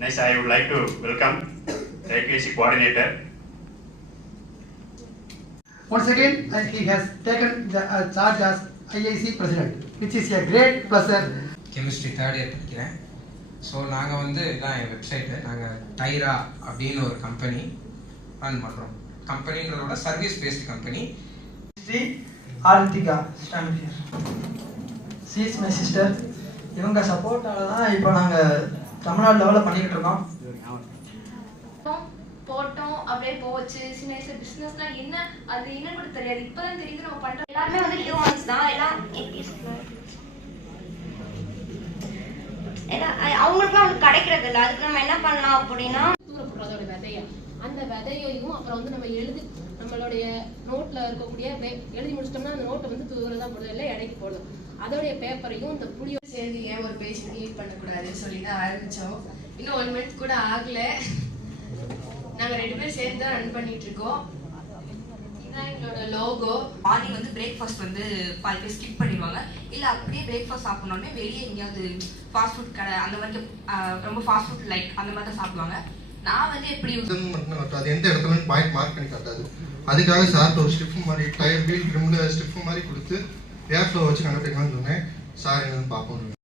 Next, I would like to welcome the IPSC coordinator. Once again, he has taken the charge as IIC president, which is a great pleasure. Chemistry third year படிக்கிறேன். So நாங்கள் வந்து எல்லாம் என் website நாங்கள் டைரா அப்படின்னு ஒரு company run பண்ணுறோம். கம்பெனின்றதோட service based company. Shri Aarthika stand here. She is my sister. இவங்க சப்போர்ட்டால தான் இப்போ நாங்கள் தமிழ்நாடு லெவலில் பண்ணிக்கிட்டு இருக்கோம். போட்டோம் அப்படியே போச்சு. சின்ன வயசு பிசினஸ்னா என்ன அது என்ன கூட தெரியாது. இப்பதான் தெரியுது நம்ம பண்றோம். எல்லாருமே வந்து ஹியூமன்ஸ் தான். எல்லாம் அவங்களுக்குலாம் வந்து கிடைக்கிறது இல்லை. அதுக்கு நம்ம என்ன பண்ணலாம் அப்படின்னா தூரப்படுறதோட விதையா அந்த விதையையும் அப்புறம் வந்து நம்ம நம்மளுடைய நோட்ல இருக்கக்கூடிய எழுதி முடிச்சிட்டோம்னா அந்த நோட்டை வந்து தூரம் தான் போடுறது இல்லை இடைக்கு போடுது. அதோடைய பேப்பரையும் இந்த புளியோட சேர்ந்து ஏன் ஒரு பேஜ் கிரியேட் பண்ணக்கூடாதுன்னு சொல்லி தான் ஆரம்பிச்சோம். இன்னும் 1 month கூட ஆகல. நாங்க 2 பேரும் சேர்ந்து தான் ரன் பண்ணிட்டு இருக்கோம். இதுதான் எங்களோட லோகோ. மார்னிங் வந்து பிரேக்ஃபாஸ்ட் வந்து பாதி பேர் ஸ்கிப் பண்ணிடுவாங்க. இல்லை அப்படியே பிரேக்ஃபாஸ்ட் சாப்பிட்ணுன்னே வெளியே எங்கேயாவது ஃபாஸ்ட் ஃபுட் கடை அந்த மாதிரி ரொம்ப ஃபாஸ்ட் ஃபுட் லைக் அந்த மாதிரி தான் சாப்பிடுவாங்க. நான் வந்து எப்படி அது எந்த இடத்துல பாயிண்ட் மார்க் பண்ணி காட்டாது. அதுக்காக சார் ஒரு ஸ்டிஃப் மாதிரி டயர் வீல் ரிம்ல ஸ்டிஃப் மாதிரி கொடுத்து ஏர் ஃப்ளோ வச்சு கண்டுபிடிக்கலாம்னு சொன்னேன். சார் என்னன்னு பார்ப்போம்.